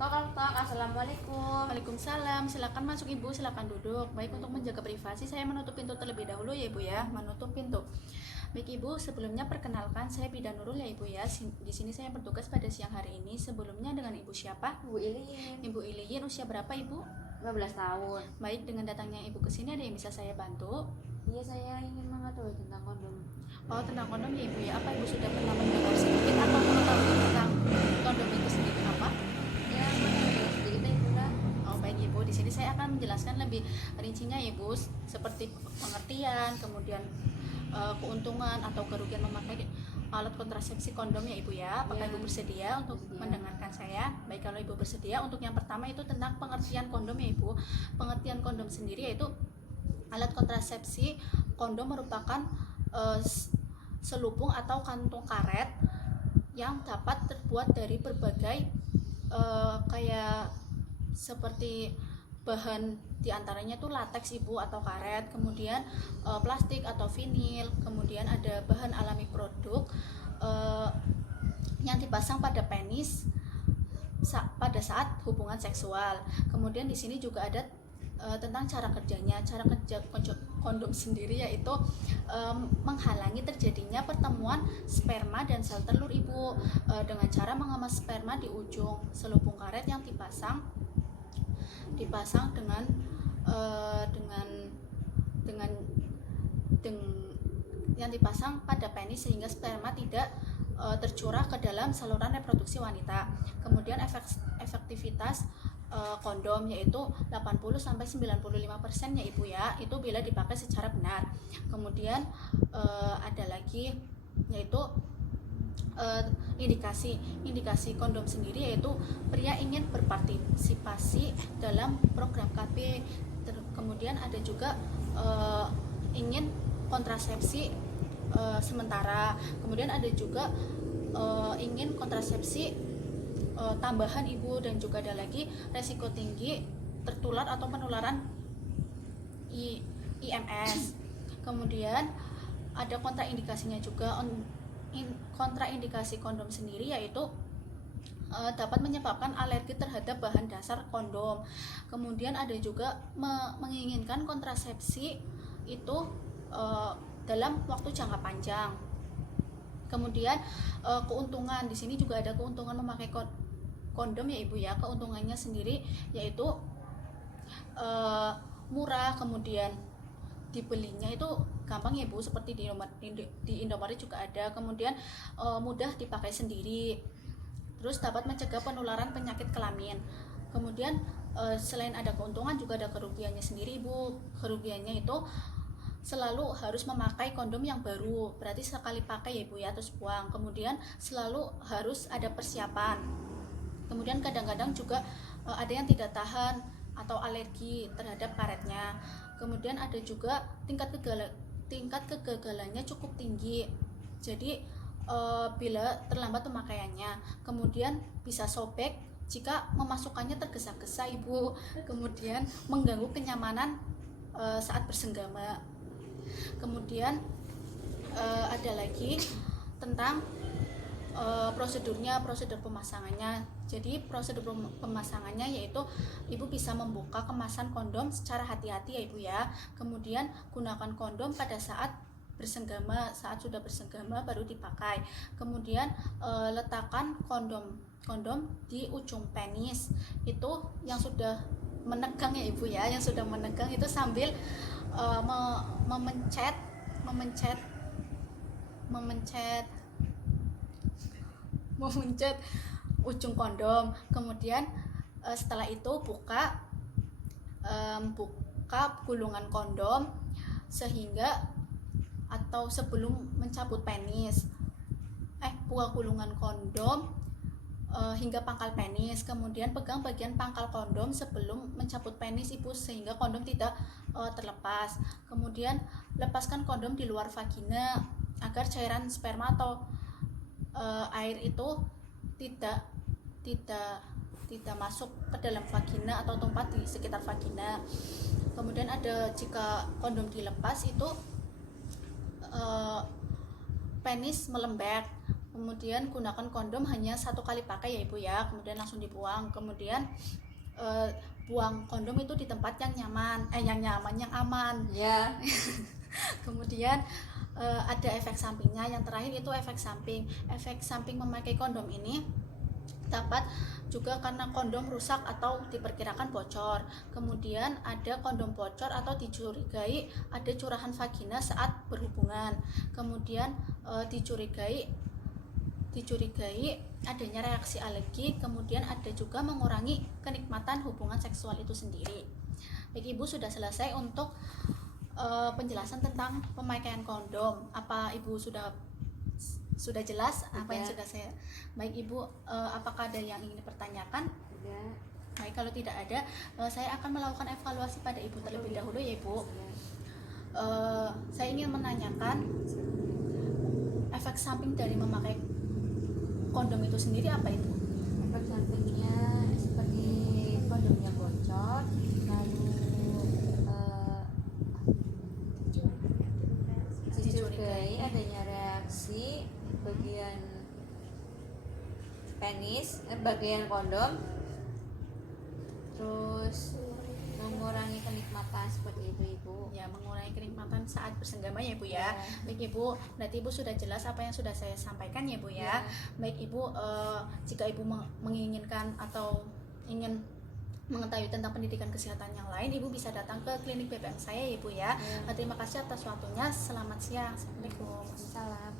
Tok, assalamualaikum. Waalaikumsalam, silakan masuk Ibu, silakan duduk. Baik, untuk menjaga privasi saya menutup pintu terlebih dahulu ya Ibu ya, menutup pintu. Baik Ibu, sebelumnya perkenalkan saya Bidan Nurul ya Ibu ya. Di sini saya bertugas pada siang hari ini. Sebelumnya dengan Ibu siapa? Bu Ilin, Ibu Iliyin, usia berapa Ibu? 15 tahun. Baik, dengan datangnya Ibu ke sini ada yang bisa saya bantu? Iya, saya ingin mengetahui tentang kondom. Oh, tentang kondom ya Ibu ya. Apa Ibu sudah pernah mendengar sedikit atau mengetahui tentang kondom itu sendiri apa? Ya, mengetahui sedikit Ibu lah. Oh baik Ibu, di sini saya akan menjelaskan lebih rincinya Ibu, seperti pengertian, kemudian keuntungan atau kerugian memakai alat kontrasepsi kondom ya Ibu ya. Apakah Ya, Ibu bersedia untuk bersedia. mendengarkan saya? Baik, kalau Ibu bersedia, untuk yang pertama itu tentang pengertian kondom ya Ibu. Pengertian kondom sendiri yaitu alat kontrasepsi kondom merupakan selubung atau kantung karet yang dapat terbuat dari berbagai kayak seperti bahan diantaranya tuh lateks Ibu atau karet, kemudian plastik atau vinil, kemudian ada bahan alami produk yang dipasang pada penis pada saat hubungan seksual. Kemudian di sini juga ada tentang cara kerjanya. Cara kerja kondom sendiri yaitu menghalangi terjadinya pertemuan sperma dan sel telur Ibu dengan cara mengemas sperma di ujung selubung karet yang dipasang dengan yang dipasang pada penis sehingga sperma tidak tercurah ke dalam saluran reproduksi wanita. Kemudian efektivitas kondom yaitu 80-95% ya Ibu ya, itu bila dipakai secara benar. Kemudian ada lagi yaitu indikasi kondom sendiri yaitu pria ingin berpartisipasi dalam program KB. Kemudian ada juga ingin kontrasepsi sementara. Kemudian ada juga ingin kontrasepsi tambahan Ibu, dan juga ada lagi resiko tinggi tertular atau penularan IMS. Kemudian ada kontraindikasinya juga. Kontraindikasi kondom sendiri yaitu dapat menyebabkan alergi terhadap bahan dasar kondom. Kemudian ada juga menginginkan kontrasepsi itu dalam waktu jangka panjang. Kemudian keuntungan di sini juga ada keuntungan memakai kondom ya Ibu ya. Keuntungannya sendiri yaitu murah, kemudian dibelinya itu gampang ya Bu, seperti di Indomaret juga ada. Kemudian mudah dipakai sendiri, terus dapat mencegah penularan penyakit kelamin. Kemudian selain ada keuntungan juga ada kerugiannya sendiri Ibu. Kerugiannya itu selalu harus memakai kondom yang baru, berarti sekali pakai ya Ibu ya, terus buang. Kemudian selalu harus ada persiapan. Kemudian kadang-kadang juga ada yang tidak tahan atau alergi terhadap karetnya. Kemudian ada juga tingkat kegagalannya cukup tinggi, jadi bila terlambat pemakaiannya. Kemudian bisa sobek jika memasukkannya tergesa-gesa Ibu. Kemudian mengganggu kenyamanan saat bersenggama. Kemudian ada lagi tentang prosedur pemasangannya. Jadi prosedur pemasangannya yaitu Ibu bisa membuka kemasan kondom secara hati-hati ya Ibu ya. Kemudian gunakan kondom pada saat bersenggama, saat sudah bersenggama baru dipakai. Kemudian letakkan kondom di ujung penis itu yang sudah menegang ya Ibu ya, yang sudah menegang itu sambil memencet ujung kondom. Kemudian setelah itu buka gulungan kondom sehingga atau sebelum mencabut penis. Buka gulungan kondom hingga pangkal penis. Kemudian pegang bagian pangkal kondom sebelum mencabut penis Ibu sehingga kondom tidak terlepas. Kemudian lepaskan kondom di luar vagina agar cairan sperma atau air itu tidak masuk ke dalam vagina atau tumpah di sekitar vagina. Kemudian ada jika kondom dilepas itu penis melembek. Kemudian gunakan kondom hanya 1 kali pakai ya Ibu ya, kemudian langsung dibuang. Kemudian buang kondom itu di tempat yang nyaman, yang aman. Ya. Kemudian ada efek sampingnya. Yang terakhir itu efek samping. Efek samping memakai kondom ini dapat juga karena kondom rusak atau diperkirakan bocor. Kemudian ada kondom bocor atau dicurigai ada curahan vagina saat berhubungan. Kemudian dicurigai adanya reaksi alergi. Kemudian ada juga mengurangi kenikmatan hubungan seksual itu sendiri. Baik Ibu, sudah selesai untuk penjelasan tentang pemakaian kondom. Apa Ibu sudah jelas apa yang sudah saya? Baik Ibu, apakah ada yang ingin dipertanyakan? Tidak. Baik, kalau tidak ada, saya akan melakukan evaluasi pada Ibu terlebih dahulu ya Ibu. Saya ingin menanyakan efek samping dari memakai kondom itu sendiri apa Ibu? Efek sampingnya seperti kondomnya bocor, lalu dicurigai adanya reaksi bagian penis, bagian kondom, terus mengurangi kenikmatan seperti itu Ibu. Ya, mengurangi kenikmatan saat bersenggama ya Ibu ya. Ya. Baik Ibu, berarti Ibu sudah jelas apa yang sudah saya sampaikan ya Bu ya. Ya. Baik Ibu, jika Ibu menginginkan atau ingin mengetahui tentang pendidikan kesehatan yang lain, Ibu bisa datang ke klinik BPM saya ya Ibu ya. Ya. Terima kasih atas waktunya. Selamat siang. Assalamualaikum. Salam.